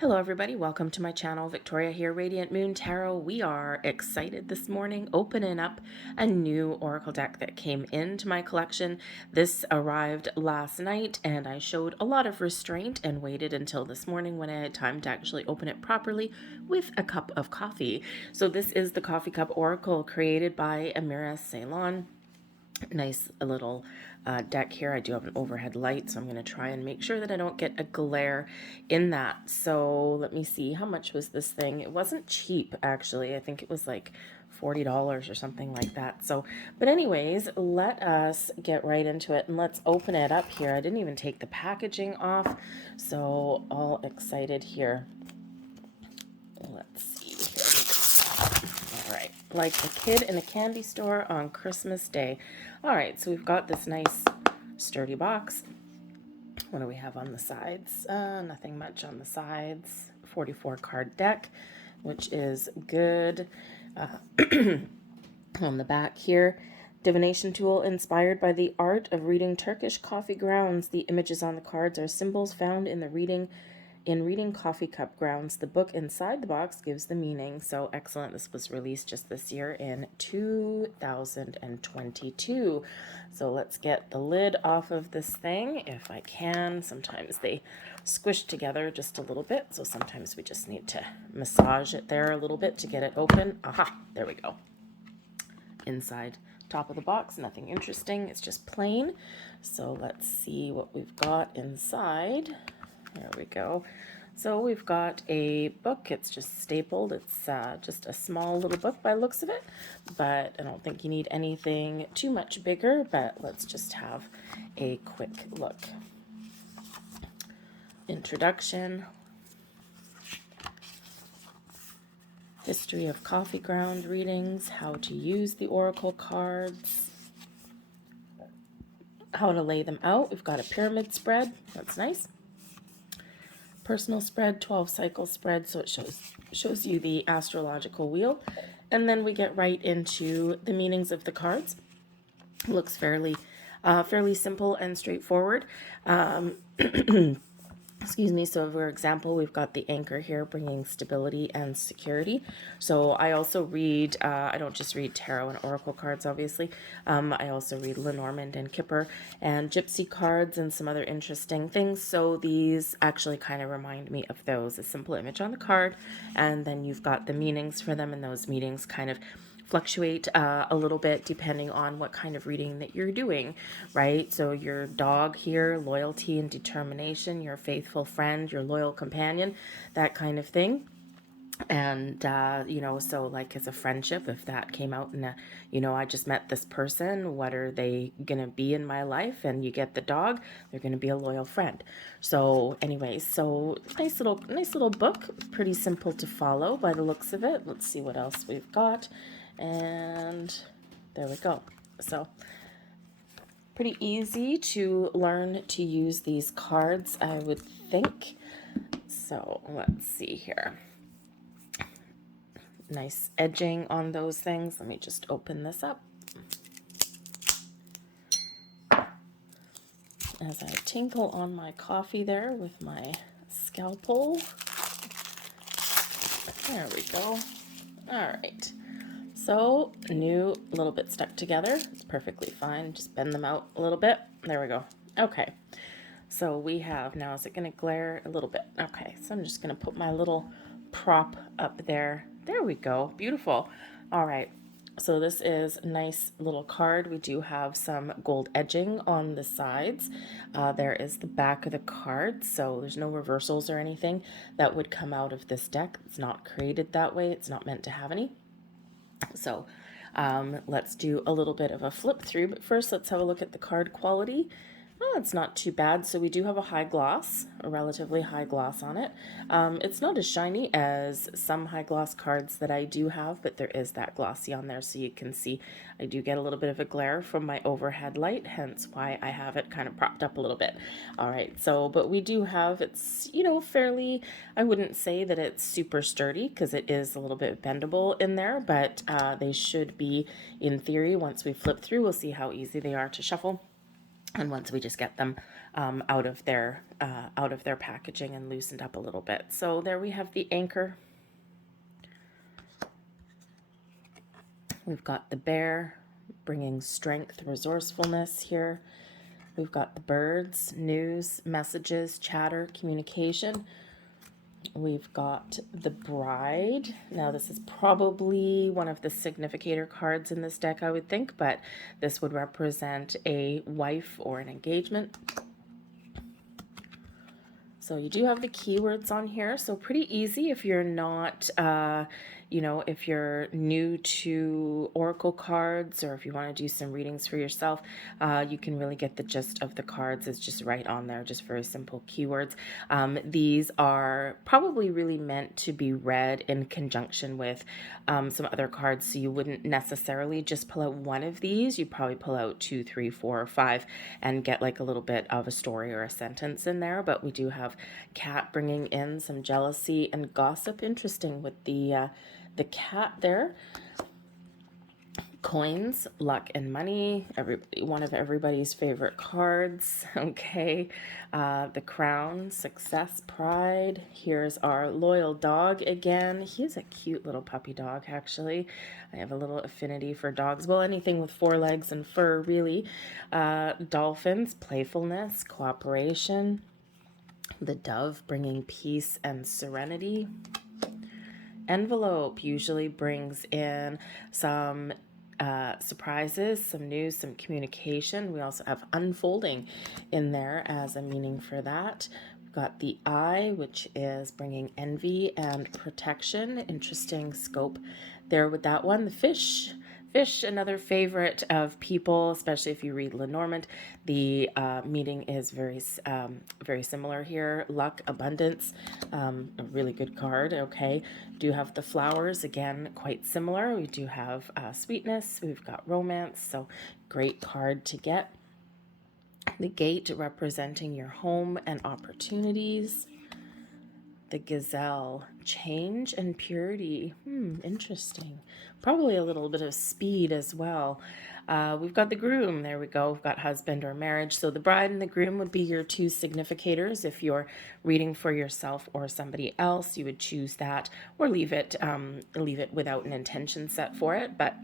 Hello everybody, welcome to my channel. Victoria here, Radiant Moon Tarot. We are excited this morning, opening up a new oracle deck that came into my collection. This arrived last night and I showed a lot of restraint and waited until this morning when I had time to actually open it properly with a cup of coffee. So this is the Coffee Cup Oracle created by Amira Celon. Nice little deck here. I do have an overhead light, so I'm going to try and make sure that I don't get a glare in that. So let me see, how much was this thing? It wasn't cheap, actually. I think it was like $40 or something like that. So, but anyways, let us get right into it and let's open it up here. I didn't even take the packaging off, so all excited here. Let's see here. All right, like a kid in a candy store on Christmas Day. All right, so we've got this nice sturdy box. What do we have on the sides? Nothing much on the sides. 44 card deck, which is good. On the back here, divination tool inspired by the art of reading Turkish coffee grounds. The images on the cards are symbols found in the reading coffee cup grounds. The book inside the box gives the meaning. So excellent. This was released just this year in 2022. So let's get the lid off of this thing if I can. Sometimes they squish together just a little bit, so sometimes we just need to massage it there a little bit to get it open. Aha, there we go. Inside top of the box, nothing interesting, it's just plain. So let's see what we've got inside. There we go. So we've got a book. It's just stapled. It's just a small little book by the looks of it, but I don't think you need anything too much bigger, but let's just have a quick look. Introduction. History of coffee ground readings, how to use the oracle cards, how to lay them out. We've got a pyramid spread. That's nice. Personal spread, 12 cycle spread, so it shows you the astrological wheel. And then we get right into the meanings of the cards. It looks fairly simple and straightforward. Excuse me, so for example, we've got the anchor here bringing stability and security. So I also read, I don't just read tarot and oracle cards, obviously. I also read Lenormand and Kipper and gypsy cards and some other interesting things. So these actually kind of remind me of those. A simple image on the card, and then you've got the meanings for them, and those meanings kind of fluctuate a little bit depending on what kind of reading that you're doing, right? So your dog here, loyalty and determination, your faithful friend, your loyal companion, that kind of thing. And, you know, so like as a friendship, if that came out in a, you know, I just met this person, what are they going to be in my life? And you get the dog, they're going to be a loyal friend. So anyways, so nice little book, pretty simple to follow by the looks of it. Let's see what else we've got. And there we go. So pretty easy to learn to use these cards, I would think. So let's see here. Nice edging on those things. Let me just open this up. As I tinkle on my coffee there with my scalpel. There we go. All right. So, new, a little bit stuck together. It's perfectly fine. Just bend them out a little bit. There we go. Okay. So we have, now is it going to glare a little bit? Okay. So I'm just going to put my little prop up there. There we go. Beautiful. All right. So this is a nice little card. We do have some gold edging on the sides. There is the back of the card, so there's no reversals or anything that would come out of this deck. It's not created that way. It's not meant to have any. So let's do a little bit of a flip through, but first let's have a look at the card quality. Oh, it's not too bad. So we do have a high gloss, a relatively high gloss on it. It's not as shiny as some high gloss cards that I do have, but there is that glossy on there, so you can see I do get a little bit of a glare from my overhead light, hence why I have it kind of propped up a little bit. All right, so, but we do have, it's, you know, fairly, I wouldn't say that it's super sturdy because it is a little bit bendable in there, but they should be, in theory, once we flip through, we'll see how easy they are to shuffle. And once we just get them out of their packaging and loosened up a little bit. So there we have the anchor. We've got the bear, bringing strength, resourcefulness here. We've got the birds, news, messages, chatter, communication. We've got the bride. Now this is probably one of the significator cards in this deck, I would think, but this would represent a wife or an engagement. So you do have the keywords on here, so pretty easy if you're not, if you're new to Oracle cards, or if you want to do some readings for yourself, you can really get the gist of the cards. It's just right on there, just very simple keywords. These are probably really meant to be read in conjunction with some other cards, so you wouldn't necessarily just pull out one of these. You'd probably pull out 2, 3, 4, or 5 and get like a little bit of a story or a sentence in there. But we do have cat bringing in some jealousy and gossip. Interesting with the cat there. Coins, luck and money, one of everybody's favorite cards. Okay, the crown, success, pride. Here's our loyal dog again. He's a cute little puppy dog, actually. I have a little affinity for dogs. Well, anything with 4 legs and fur, really. Dolphins, playfulness, cooperation. The dove, bringing peace and serenity. Envelope usually brings in some surprises, some news, some communication. We also have unfolding in there as a meaning for that. We've got the eye, which is bringing envy and protection. Interesting scope there with that one. The fish. Fish, another favorite of people, especially if you read Lenormand. The meaning is very similar here. Luck, abundance, a really good card. Okay, do have the flowers, again, quite similar. We do have sweetness. We've got romance, so great card to get. The gate representing your home and opportunities. The gazelle, change and purity. Interesting. Probably a little bit of speed as well. We've got the groom. There we go. We've got husband or marriage. So the bride and the groom would be your 2 significators. If you're reading for yourself or somebody else, you would choose that or leave it without an intention set for it. But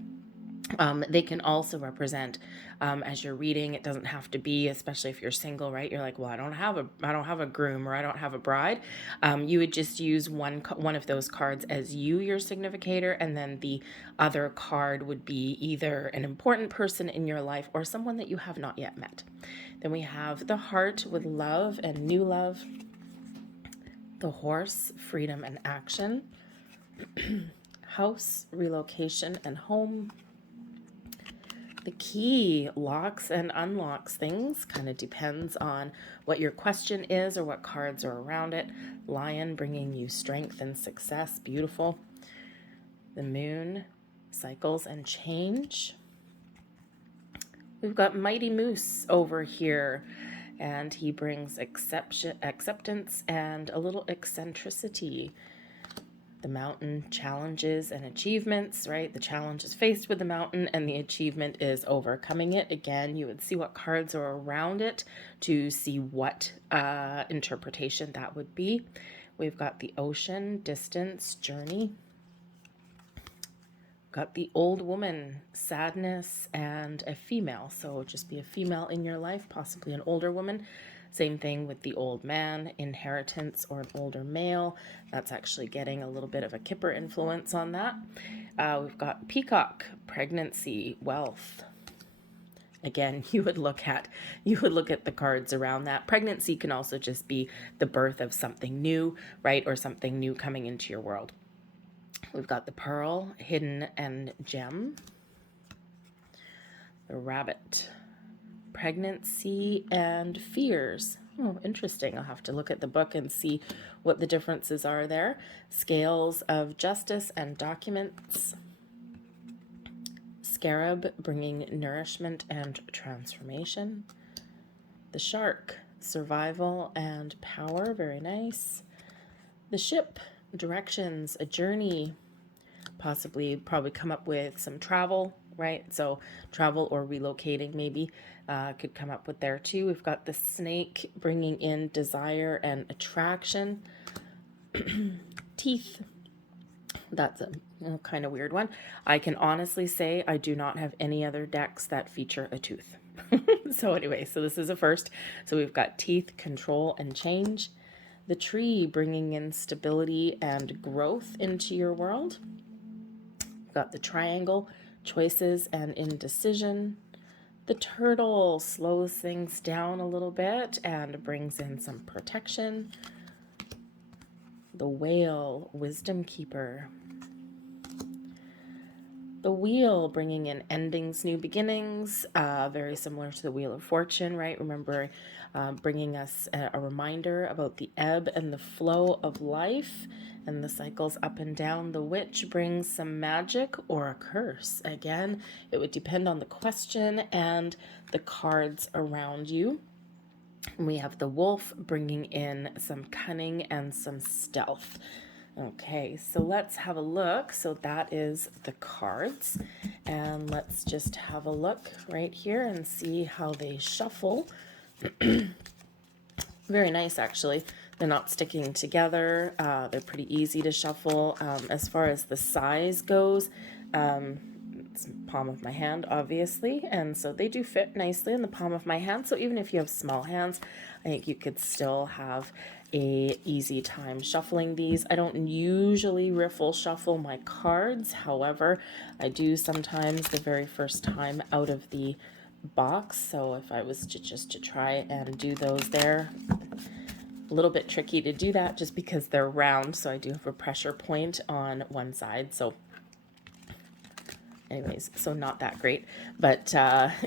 they can also represent, as you're reading, it doesn't have to be, especially if you're single, right? You're like, well, I don't have a groom, or I don't have a bride. You would just use one of those cards as your significator, and then the other card would be either an important person in your life or someone that you have not yet met. Then we have the heart with love and new love. The horse, freedom and action. House, relocation and home. The key locks and unlocks things, kind of depends on what your question is or what cards are around it. Lion, bringing you strength and success, beautiful. The moon, cycles and change. We've got Mighty Moose over here, and he brings acceptance and a little eccentricity. The mountain, challenges and achievements, right? The challenge is faced with the mountain and the achievement is overcoming it. Again, you would see what cards are around it to see what interpretation that would be. We've got the ocean, distance, journey. Got the old woman, sadness, and a female. So just be a female in your life, possibly an older woman. Same thing with the old man, inheritance, or an older male. That's actually getting a little bit of a Kipper influence on that. We've got peacock, pregnancy, wealth. Again, you would look at the cards around that. Pregnancy can also just be the birth of something new, right? Or something new coming into your world. We've got the pearl, hidden and gem. The rabbit, pregnancy and fears. Oh, interesting. I'll have to look at the book and see what the differences are there. Scales of justice and documents. Scarab, bringing nourishment and transformation. The shark, survival and power. Very nice. The ship, directions, a journey. Probably come up with some travel right? So travel or relocating maybe could come up with there too. We've got the snake bringing in desire and attraction. Teeth. That's a kind of weird one. I can honestly say I do not have any other decks that feature a tooth. So anyway, so this is a first. So we've got teeth, control, and change. The tree bringing in stability and growth into your world. We've got the triangle, choices and indecision. The turtle slows things down a little bit and brings in some protection. The whale, wisdom keeper. The wheel bringing in endings, new beginnings, very similar to the Wheel of Fortune, right? Remember, bringing us a reminder about the ebb and the flow of life and the cycles up and down. The witch brings some magic or a curse. Again, it would depend on the question and the cards around you. And we have the wolf bringing in some cunning and some stealth. Okay, so let's have a look. So that is the cards. And let's just have a look right here and see how they shuffle. Very nice, actually. They're not sticking together. They're pretty easy to shuffle. As far as the size goes, it's palm of my hand, obviously, and so they do fit nicely in the palm of my hand. So even if you have small hands, I think you could still have a easy time shuffling these. I don't usually riffle shuffle my cards. However, I do sometimes the very first time out of the box. So if I was to just to try and do those there, a little bit tricky to do that just because they're round. So I do have a pressure point on one side. So anyways, so not that great, but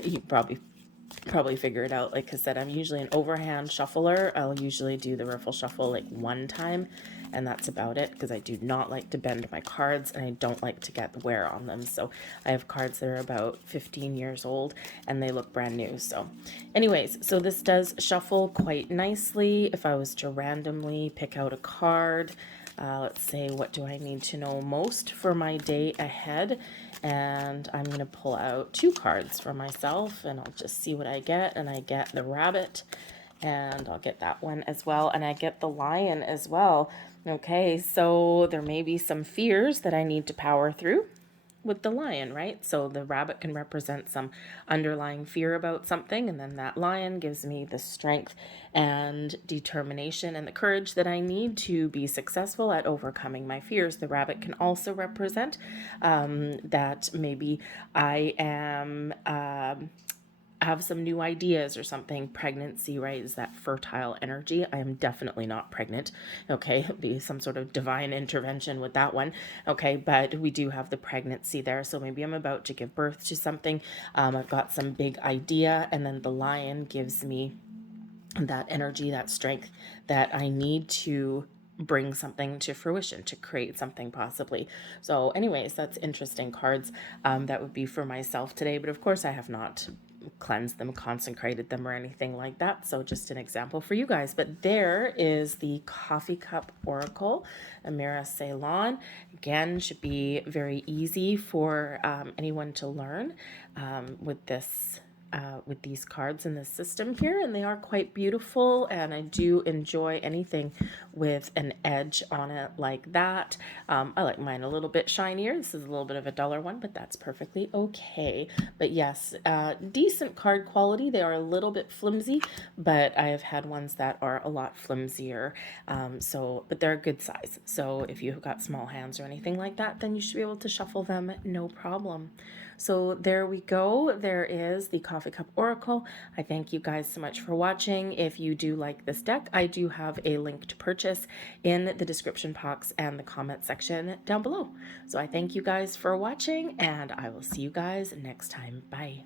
you probably figure it out. Like I said, I'm usually an overhand shuffler. I'll usually do the riffle shuffle like one time, and that's about it, because I do not like to bend my cards and I don't like to get wear on them. So I have cards that are about 15 years old and they look brand new. So anyways, so this does shuffle quite nicely. If I was to randomly pick out a card, let's say, what do I need to know most for my day ahead? And I'm going to pull out 2 cards for myself, and I'll just see what I get. And I get the rabbit, and I'll get that one as well. And I get the lion as well. Okay, so there may be some fears that I need to power through with the lion, right? So the rabbit can represent some underlying fear about something, and then that lion gives me the strength and determination and the courage that I need to be successful at overcoming my fears. The rabbit can also represent that maybe I am have some new ideas or something. Pregnancy, right, is that fertile energy. I am definitely not pregnant. Okay, it'll be some sort of divine intervention with that one. Okay, but we do have the pregnancy there. So maybe I'm about to give birth to something. I've got some big idea, and then the lion gives me that energy, that strength that I need to bring something to fruition, to create something possibly. So anyways, that's interesting cards. That would be for myself today, but of course I have not cleansed them, consecrated them, or anything like that. So just an example for you guys. But there is the Coffee Cup Oracle, Amira Celon. Again, should be very easy for anyone to learn with this with these cards in this system here, and they are quite beautiful, and I do enjoy anything with an edge on it like that. I like mine a little bit shinier. This is a little bit of a duller one, but that's perfectly okay. But yes, decent card quality. They are a little bit flimsy, but I have had ones that are a lot flimsier, but they're a good size. So if you've got small hands or anything like that, then you should be able to shuffle them no problem. So there we go. There is the Coffee Cup Oracle. I thank you guys so much for watching. If you do like this deck, I do have a link to purchase in the description box and the comment section down below. So I thank you guys for watching, and I will see you guys next time. Bye.